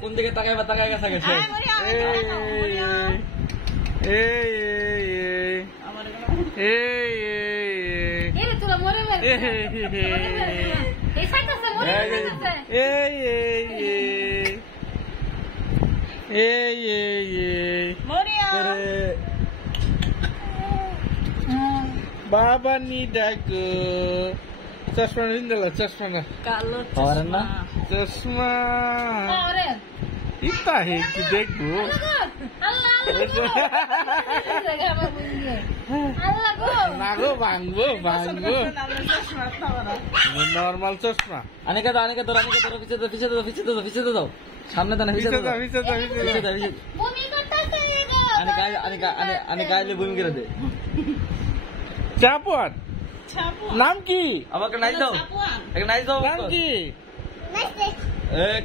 কোন দিকে তাকাই গেছে বাবা নি ডাকো চশমা নিল চশমা কালো না চশমা ইতা হে কি দেখবো না গো ভাঙবো নর্মাল চশমা আনিকা ধরো পিছিয়ে দাও সামনে দাও আনিকা আইলে বমি করে দে চাপুয়ান নাম কি আমাকে নাই দাও নাম কি এক